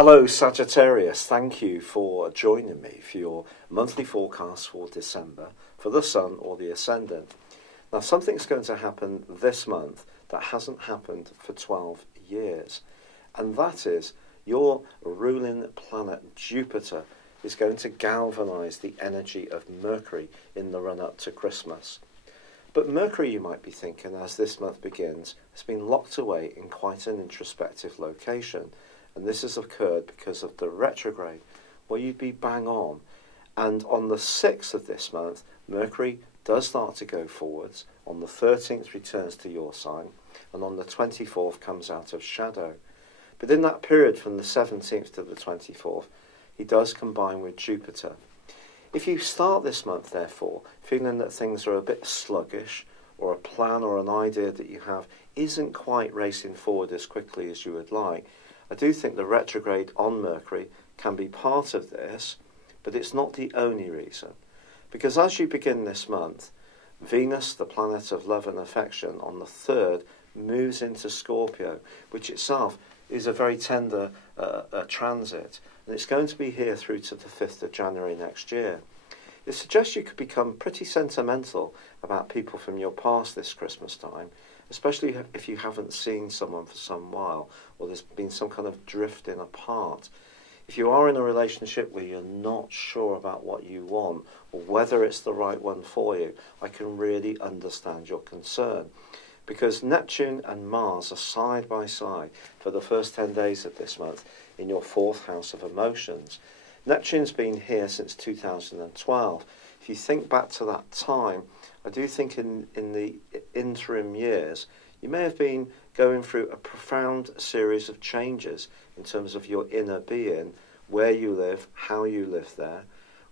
Hello Sagittarius, thank you for joining me for your monthly forecast for December for the Sun or the Ascendant. Now something's going to happen this month that hasn't happened for 12 years, and that is your ruling planet Jupiter is going to galvanise the energy of Mercury in the run-up to Christmas. But Mercury, you might be thinking, as this month begins, has been locked away in quite an introspective location. And this has occurred because of the retrograde. Well, you'd be bang on. And on the 6th of this month, Mercury does start to go forwards. On the 13th, returns to your sign. And on the 24th, comes out of shadow. But in that period from the 17th to the 24th, he does combine with Jupiter. If you start this month, therefore, feeling that things are a bit sluggish, or a plan or an idea that you have isn't quite racing forward as quickly as you would like, I do think the retrograde on Mercury can be part of this, but it's not the only reason. Because as you begin this month, Venus, the planet of love and affection, on the 3rd, moves into Scorpio, which itself is a very tender transit. And it's going to be here through to the 5th of January next year. It suggests you could become pretty sentimental about people from your past this Christmas time, especially if you haven't seen someone for some while, or there's been some kind of drifting apart. If you are in a relationship where you're not sure about what you want, or whether it's the right one for you, I can really understand your concern. Because Neptune and Mars are side by side for the first 10 days of this month in your 4th house of emotions. Neptune's been here since 2012. If you think back to that time, I do think in the interim years, you may have been going through a profound series of changes in terms of your inner being, where you live, how you live there,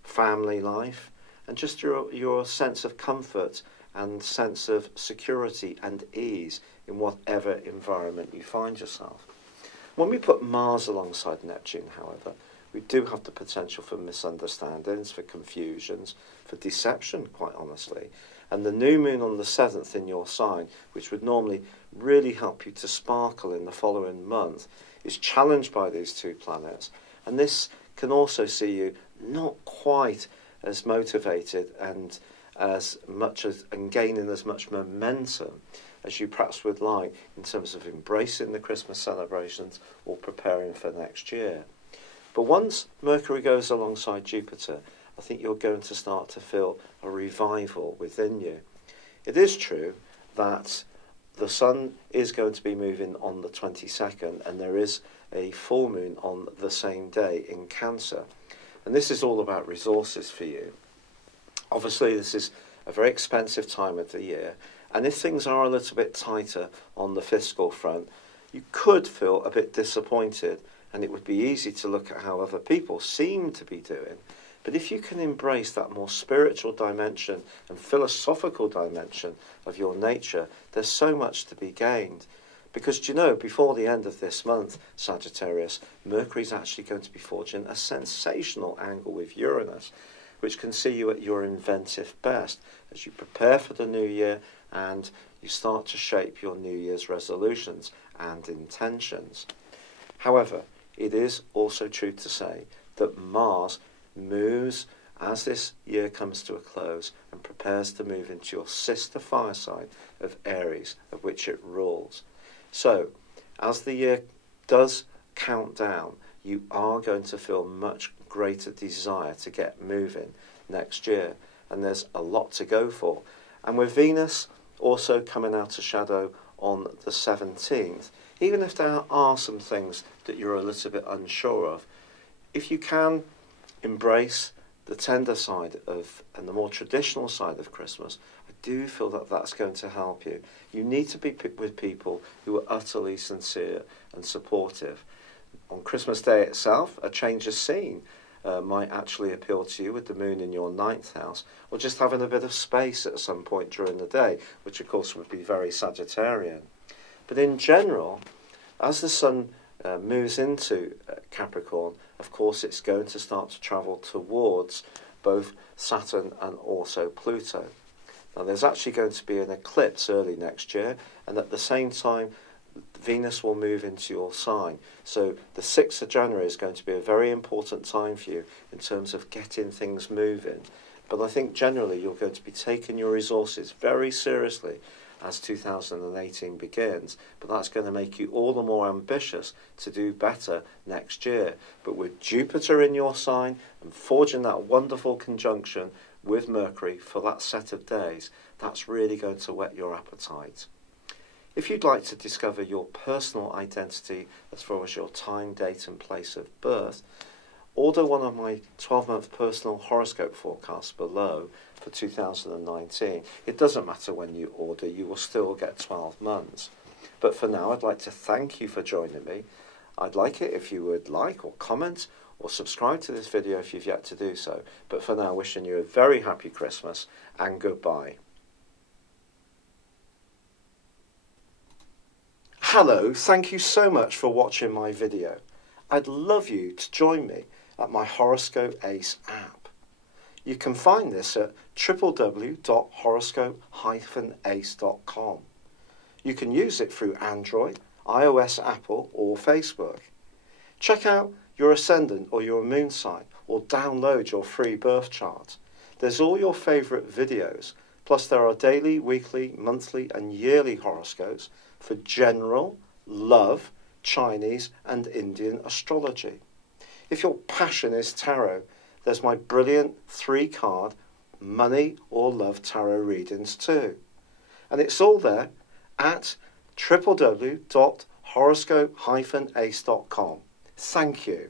family life, and just your sense of comfort and sense of security and ease in whatever environment you find yourself. When we put Mars alongside Neptune, however, we do have the potential for misunderstandings, for confusions, for deception, quite honestly. And the new moon on the 7th in your sign, which would normally really help you to sparkle in the following month, is challenged by these two planets. And this can also see you not quite as motivated and gaining as much momentum as you perhaps would like in terms of embracing the Christmas celebrations or preparing for next year. But once Mercury goes alongside Jupiter, I think you're going to start to feel a revival within you. It is true that the Sun is going to be moving on the 22nd, and there is a full moon on the same day in Cancer. And this is all about resources for you. Obviously, this is a very expensive time of the year, and if things are a little bit tighter on the fiscal front, you could feel a bit disappointed, and it would be easy to look at how other people seem to be doing. But if you can embrace that more spiritual dimension and philosophical dimension of your nature, there's so much to be gained. Because, do you know, before the end of this month, Sagittarius, Mercury's actually going to be forging a sensational angle with Uranus, which can see you at your inventive best as you prepare for the new year and you start to shape your New Year's resolutions and intentions. However, it is also true to say that Mars moves as this year comes to a close and prepares to move into your sister fire sign of Aries, of which it rules. So, as the year does count down, you are going to feel much greater desire to get moving next year, and there's a lot to go for. And with Venus also coming out of shadow on the 17th, even if there are some things that you're a little bit unsure of, if you can embrace the tender side of and the more traditional side of Christmas, I do feel that that's going to help you. You need to be with people who are utterly sincere and supportive. On Christmas Day itself, a change of scene might actually appeal to you with the moon in your 9th house, or just having a bit of space at some point during the day, which of course would be very Sagittarian. But in general, as the Sun moves into Capricorn, of course it's going to start to travel towards both Saturn and also Pluto. Now there's actually going to be an eclipse early next year, and at the same time Venus will move into your sign. So the 6th of January is going to be a very important time for you in terms of getting things moving. But I think generally you're going to be taking your resources very seriously as 2018 begins, but that's going to make you all the more ambitious to do better next year. But with Jupiter in your sign and forging that wonderful conjunction with Mercury for that set of days, that's really going to whet your appetite. If you'd like to discover your personal identity as far as your time, date and place of birth, order one of my 12-month personal horoscope forecasts below for 2019. It doesn't matter when you order, you will still get 12 months. But for now, I'd like to thank you for joining me. I'd like it if you would like or comment or subscribe to this video if you've yet to do so. But for now, wishing you a very happy Christmas and goodbye. Hello, thank you so much for watching my video. I'd love you to join me at my Horoscope Ace app. You can find this at www.horoscope-ace.com. You can use it through Android, iOS, Apple or Facebook. Check out your ascendant or your moon sign or download your free birth chart. There's all your favourite videos, plus there are daily, weekly, monthly and yearly horoscopes for general, love, Chinese and Indian astrology. If your passion is tarot, there's my brilliant 3-card money or love tarot readings too. And it's all there at www.horoscope-ace.com. Thank you.